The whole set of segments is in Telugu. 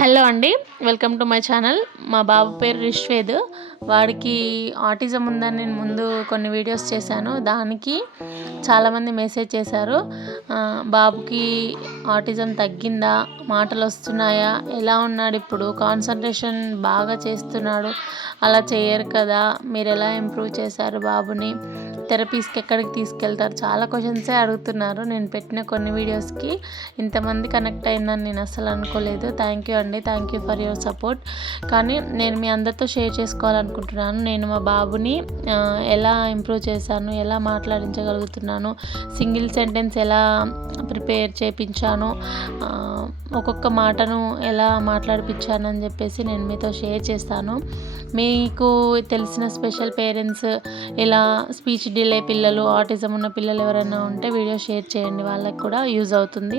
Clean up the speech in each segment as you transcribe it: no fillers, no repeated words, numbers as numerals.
హలో అండి. Welcome to my channel. మా బాబు పేరు రిష్వేద్. వాడికి ఆటిజం ఉందని నేను ముందు కొన్ని వీడియోస్ చేశాను. దానికి చాలామంది మెసేజ్ చేశారు. బాబుకి ఆటిజం తగ్గిందా, మాటలు వస్తున్నాయా, ఎలా ఉన్నాడు, ఇప్పుడు కాన్సన్ట్రేషన్ బాగా చేస్తున్నాడు, అలా చేయరు కదా, మీరు ఎలా ఇంప్రూవ్ చేశారు బాబుని, థెరపీస్కి ఎక్కడికి తీసుకెళ్తారు, చాలా క్వశ్చన్సే అడుగుతున్నారు. నేను పెట్టిన కొన్ని వీడియోస్కి ఇంతమంది కనెక్ట్ అయిందని నేను అస్సలు అనుకోలేదు. థ్యాంక్ యూ అండి, thank you for your support. కానీ నేను మీ అందరితో షేర్ చేసుకోవాలనుకుంటున్నాను. నేను మా బాబుని ఎలా ఇంప్రూవ్ చేశాను, ఎలా మాట్లాడించగలుగుతున్నాను, సింగిల్ సెంటెన్స్ ఎలా ప్రిపేర్ చేయించాను, ఒక్కొక్క మాటను ఎలా మాట్లాడిపించాను అని చెప్పేసి నేను మీతో షేర్ చేస్తాను. మీకు తెలిసిన స్పెషల్ పేరెంట్స్, ఇలా స్పీచ్ డిలే పిల్లలు, ఆటిజం ఉన్న పిల్లలు ఎవరైనా ఉంటే వీడియో షేర్ చేయండి, వాళ్ళకి కూడా యూజ్ అవుతుంది.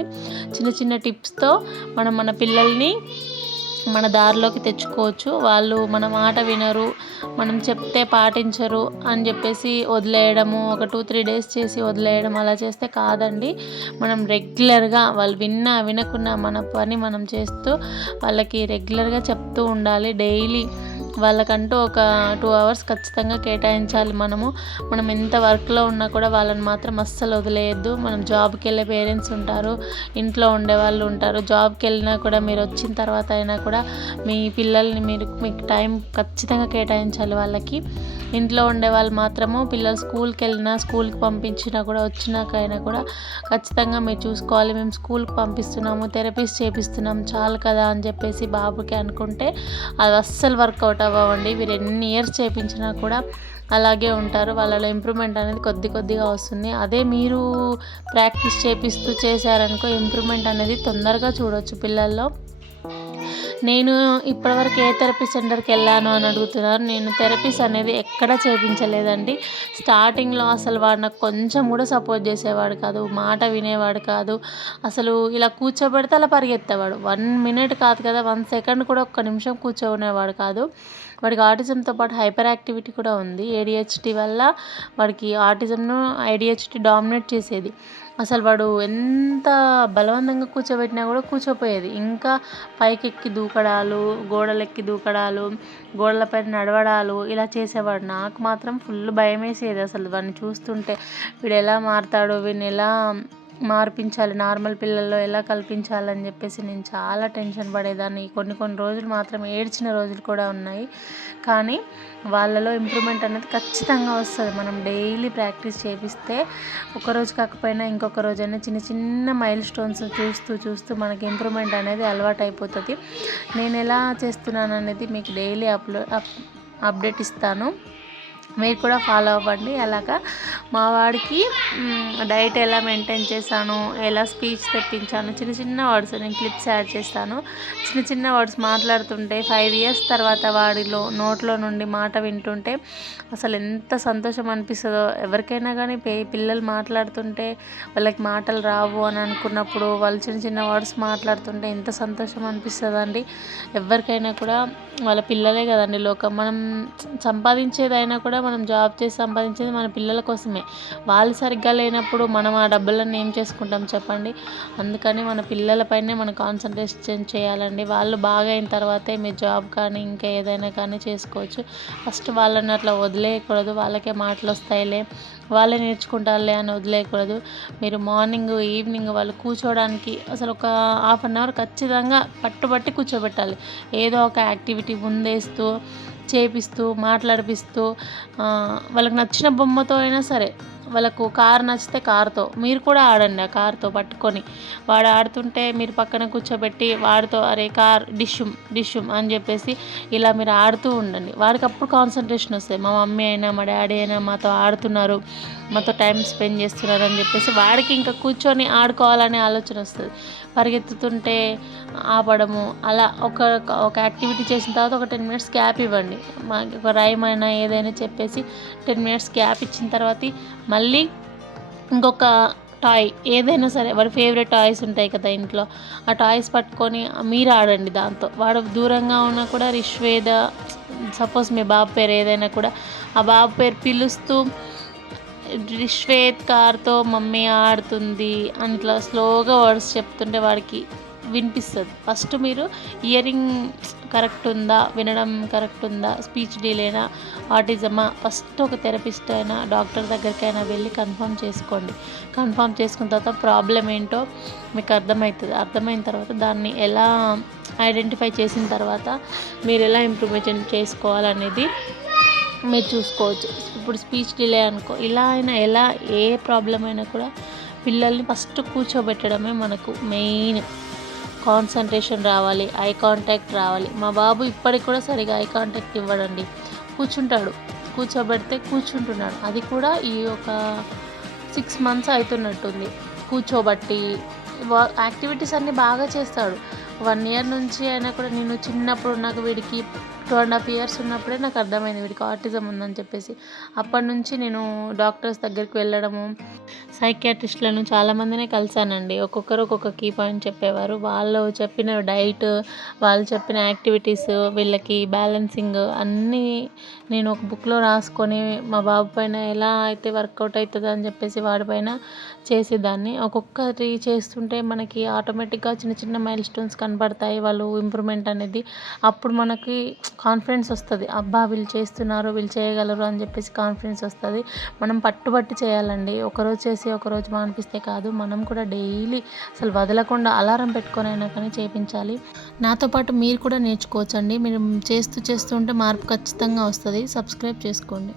చిన్న చిన్న టిప్స్తో మనం మన పిల్లల్ని మన దారిలోకి తెచ్చుకోవచ్చు. వాళ్ళు మన మాట వినరు, మనం చెప్తే పాటించరు అని చెప్పేసి వదిలేయడము, ఒక 2-3 డేస్ చేసి వదిలేయడం అలా చేస్తే కాదండి. మనం రెగ్యులర్గా వాళ్ళు విన్నా వినకున్నా మన పని మనం చేస్తూ వాళ్ళకి రెగ్యులర్గా చెప్తూ ఉండాలి. డైలీ వాళ్ళకంటూ ఒక 2 అవర్స్ ఖచ్చితంగా కేటాయించాలి. మనం ఎంత వర్క్లో ఉన్నా కూడా వాళ్ళని మాత్రం అస్సలు వదిలేయద్దు. మనం జాబ్కి వెళ్ళే పేరెంట్స్ ఉంటారు, ఇంట్లో ఉండే వాళ్ళు ఉంటారు. జాబ్కి వెళ్ళినా కూడా మీరు వచ్చిన తర్వాత అయినా కూడా మీ పిల్లల్ని మీకు టైం ఖచ్చితంగా కేటాయించాలి వాళ్ళకి. ఇంట్లో ఉండే వాళ్ళు మాత్రము పిల్లలు స్కూల్కి వెళ్ళినా, స్కూల్కి పంపించినా కూడా, వచ్చినాకైనా కూడా ఖచ్చితంగా మీరు చూసుకోవాలి. మేము స్కూల్కి పంపిస్తున్నాము, థెరపీస్ చేపిస్తున్నాము, చాలు కదా అని చెప్పేసి బాబుకి అనుకుంటే అది అస్సలు వర్కౌట్ అవ్వండి. మీరు ఎన్ని ఇయర్స్ చేయించినా కూడా అలాగే ఉంటారు. వాళ్ళలో ఇంప్రూవ్మెంట్ అనేది కొద్దిగా వస్తుంది. అదే మీరు ప్రాక్టీస్ చేపిస్తూ చేశారనుకో ఇంప్రూవ్మెంట్ అనేది తొందరగా చూడవచ్చు పిల్లల్లో. నేను ఇప్పటివరకు ఏ థెరపీ సెంటర్కి వెళ్ళాను అని అడుగుతున్నారు. నేను థెరపీస్ అనేది ఎక్కడా చేయించలేదండి. స్టార్టింగ్లో అసలు వాడు నాకు కొంచెం కూడా సపోర్ట్ చేసేవాడు కాదు, మాట వినేవాడు కాదు. అసలు ఇలా కూర్చోబెడితే అలా పరిగెత్తేవాడు. 1 మినిట్ కాదు కదా, 1 సెకండ్ కూడా, ఒక్క నిమిషం కూర్చోనేవాడు కాదు. వాడికి ఆటిజంతో పాటు హైపర్ యాక్టివిటీ కూడా ఉంది. ADHD వల్ల వాడికి ఆటిజంను ADHD డామినేట్ చేసేది. అసలు వాడు ఎంత బలవంతంగా కూర్చోబెట్టినా కూడా కూర్చోపోయేది. ఇంకా పైకెక్కి దూకడాలు, గోడలెక్కి దూకడాలు, గోడలపైన నడవడాలు ఇలా చేసేవాడు. నాకు మాత్రం ఫుల్ భయం వేసేది అసలు వాడిని చూస్తుంటే. వీడు ఎలా మారుతాడో, వీడిని ఎలా మార్పించాలి, నార్మల్ పిల్లల్లో ఎలా కల్పించాలని చెప్పేసి నేను చాలా టెన్షన్ పడేదాన్ని. కొన్ని రోజులు మాత్రం ఏడ్చిన రోజులు కూడా ఉన్నాయి. కానీ వాళ్ళలో ఇంప్రూవ్మెంట్ అనేది ఖచ్చితంగా వస్తుంది. మనం డైలీ ప్రాక్టీస్ చేపిస్తే ఒకరోజు కాకపోయినా ఇంకొక రోజైనా చిన్న చిన్న మైల్ స్టోన్స్ చూస్తూ మనకి ఇంప్రూవ్మెంట్ అనేది అలవాటు అయిపోతుంది. నేను ఎలా చేస్తున్నాను అనేది మీకు డైలీ అప్డేట్ ఇస్తాను. మీరు కూడా ఫాలో అవ్వండి. అలాగా మా వాడికి డైట్ ఎలా మెయింటైన్ చేశాను, ఎలా స్పీచ్ తెప్పించాను, చిన్న వర్డ్స్ నేను క్లిప్స్ యాడ్ చేస్తాను. చిన్న వర్డ్స్ మాట్లాడుతుంటే 5 ఇయర్స్ తర్వాత వాడిలో నోట్లో నుండి మాట వింటుంటే అసలు ఎంత సంతోషం అనిపిస్తుందో. ఎవరికైనా కానీ పిల్లలు మాట్లాడుతుంటే వాళ్ళకి మాటలు రావు అని అనుకున్నప్పుడు వాళ్ళు చిన్న వర్డ్స్ మాట్లాడుతుంటే ఎంత సంతోషం అనిపిస్తుందండి. ఎవరికైనా కూడా వాళ్ళ పిల్లలే కదండి లోకం. మనం సంపాదించేదైనా కూడా, మనం జాబ్ చేసి సంపాదించేది మన పిల్లల కోసమే. వాళ్ళు సరిగ్గా లేనప్పుడు మనం ఆ డబ్బులన్నీ ఏం చేసుకుంటాం చెప్పండి. అందుకని మన పిల్లలపైనే మనం కాన్సన్ట్రేషన్ చేయాలండి. వాళ్ళు బాగా అయిన తర్వాతే మీరు జాబ్ కానీ ఇంకా ఏదైనా కానీ చేసుకోవచ్చు. ఫస్ట్ వాళ్ళని అట్లా వదిలేయకూడదు. వాళ్ళకే మాటలు వస్తాయిలే, వాళ్ళే నేర్చుకుంటారులే అని వదిలేయకూడదు. మీరు మార్నింగ్ ఈవినింగ్ వాళ్ళు కూర్చోవడానికి అసలు ఒక 1/2 అవర్ ఖచ్చితంగా పట్టుబట్టి కూర్చోబెట్టాలి. ఏదో ఒక యాక్టివిటీ ముందేస్తూ చేపిస్తూ మాట్లాడిపిస్తూ, వాళ్ళకి నచ్చిన బొమ్మతో అయినా సరే, వాళ్ళకు కారు నచ్చితే కారుతో మీరు కూడా ఆడండి. ఆ కారుతో పట్టుకొని వాడు ఆడుతుంటే మీరు పక్కన కూర్చోబెట్టి వాడితో అరే కార్ డిష్యూమ్ అని చెప్పేసి ఇలా మీరు ఆడుతూ ఉండండి. వాడికి అప్పుడు కాన్సన్ట్రేషన్ వస్తుంది. మా మమ్మీ అయినా మా డాడీ అయినా మాతో ఆడుతున్నారు, మాతో టైం స్పెండ్ చేస్తున్నారు అని చెప్పేసి వాడికి ఇంకా కూర్చొని ఆడుకోవాలనే ఆలోచన వస్తుంది. పరిగెత్తుతుంటే ఆపడము, అలా ఒక యాక్టివిటీ చేసిన తర్వాత ఒక 10 మినిట్స్ గ్యాప్ ఇవ్వండి. మాకు ఒక రైమ్ అయినా ఏదైనా చెప్పేసి 10 మినిట్స్ గ్యాప్ ఇచ్చిన తర్వాత మళ్ళీ ఇంకొక టాయ్ ఏదైనా సరే, వాడి ఫేవరెట్ టాయ్స్ ఉంటాయి కదా ఇంట్లో, ఆ టాయ్స్ పట్టుకొని మీరు ఆడండి. దాంతో వాడు దూరంగా ఉన్నా కూడా రిష్వేద, సపోజ్ మీ బాబు పేరు ఏదైనా కూడా, ఆ బాబు పేరు పిలుస్తూ రిష్వేద్ కార్తో మమ్మీ ఆడుతుంది అని ఇట్లా స్లోగా వర్డ్స్ చెప్తుంటే వాడికి వినిపిస్తుంది. ఫస్ట్ మీరు ఇయరింగ్ కరెక్ట్ ఉందా, వినడం కరెక్ట్ ఉందా, స్పీచ్ డిలేనా, ఆటిజమా, ఫస్ట్ ఒక థెరపిస్ట్ అయినా డాక్టర్ దగ్గరికైనా వెళ్ళి కన్ఫర్మ్ చేసుకోండి. కన్ఫర్మ్ చేసుకున్న తర్వాత ప్రాబ్లం ఏంటో మీకు అర్థమవుతుంది. అర్థమైన తర్వాత దాన్ని ఎలా ఐడెంటిఫై చేసిన తర్వాత మీరు ఎలా ఇంప్రూవ్మెంట్ చేసుకోవాలనేది మీరు చూసుకోవచ్చు. ఇప్పుడు స్పీచ్ డిలే అనుకో, ఇలా అయినా ఎలా ఏ ప్రాబ్లం అయినా కూడా పిల్లల్ని ఫస్ట్ కూర్చోబెట్టడమే మనకు మెయిన్. కాన్సన్ట్రేషన్ రావాలి, ఐ కాంటాక్ట్ రావాలి. మా బాబు ఇప్పటికి కూడా సరిగా ఐ కాంటాక్ట్ ఇవ్వడండి. కూర్చుంటాడు, కూర్చోబెడితే కూర్చుంటున్నాడు. అది కూడా ఈ ఒక 6 months అవుతున్నట్టుంది కూర్చోబట్టి. యాక్టివిటీస్ అన్నీ బాగా చేస్తాడు. 1 year నుంచి అయినా కూడా నేను చిన్నప్పుడు నాకు వీడికి 2.5 years ఉన్నప్పుడే నాకు అర్థమైంది వీడికి ఆటిజం ఉందని చెప్పేసి. అప్పటి నుంచి నేను డాక్టర్స్ దగ్గరికి వెళ్ళడము, సైకియాట్రిస్టులను చాలామందినే కలిసానండి. ఒక్కొక్కరు ఒక్కొక్క కీ పాయింట్ చెప్పేవారు. వాళ్ళు చెప్పిన డైట్, వాళ్ళు చెప్పిన యాక్టివిటీస్, వీళ్ళకి బ్యాలెన్సింగ్ అన్నీ నేను ఒక బుక్లో రాసుకొని మా బాబు పైన ఎలా అయితే వర్కౌట్ అవుతుంది అని చెప్పేసి వాడిపైన చేసేదాన్ని. ఒక్కొక్కటి చేస్తుంటే మనకి ఆటోమేటిక్గా చిన్న చిన్న మైల్ స్టోన్స్ కనబడతాయి, వాళ్ళు ఇంప్రూవ్మెంట్ అనేది. అప్పుడు మనకి కాన్ఫిడెన్స్ వస్తుంది, అబ్బా వీళ్ళు చేస్తున్నారు, వీళ్ళు చేయగలరు అని చెప్పేసి కాన్ఫిడెన్స్ వస్తుంది. మనం పట్టుబట్టి చేయాలండి. ఒకరోజు చేసి ఒకరోజు మానిపిస్తే కాదు, మనం కూడా డైలీ అసలు వదలకుండా అలారం పెట్టుకొని అయినా కానీ చేయించాలి. నాతో పాటు మీరు కూడా నేర్చుకోవచ్చండి. మీరు చేస్తూ ఉంటే మార్పు ఖచ్చితంగా వస్తుంది. సబ్స్క్రైబ్ చేసుకోండి.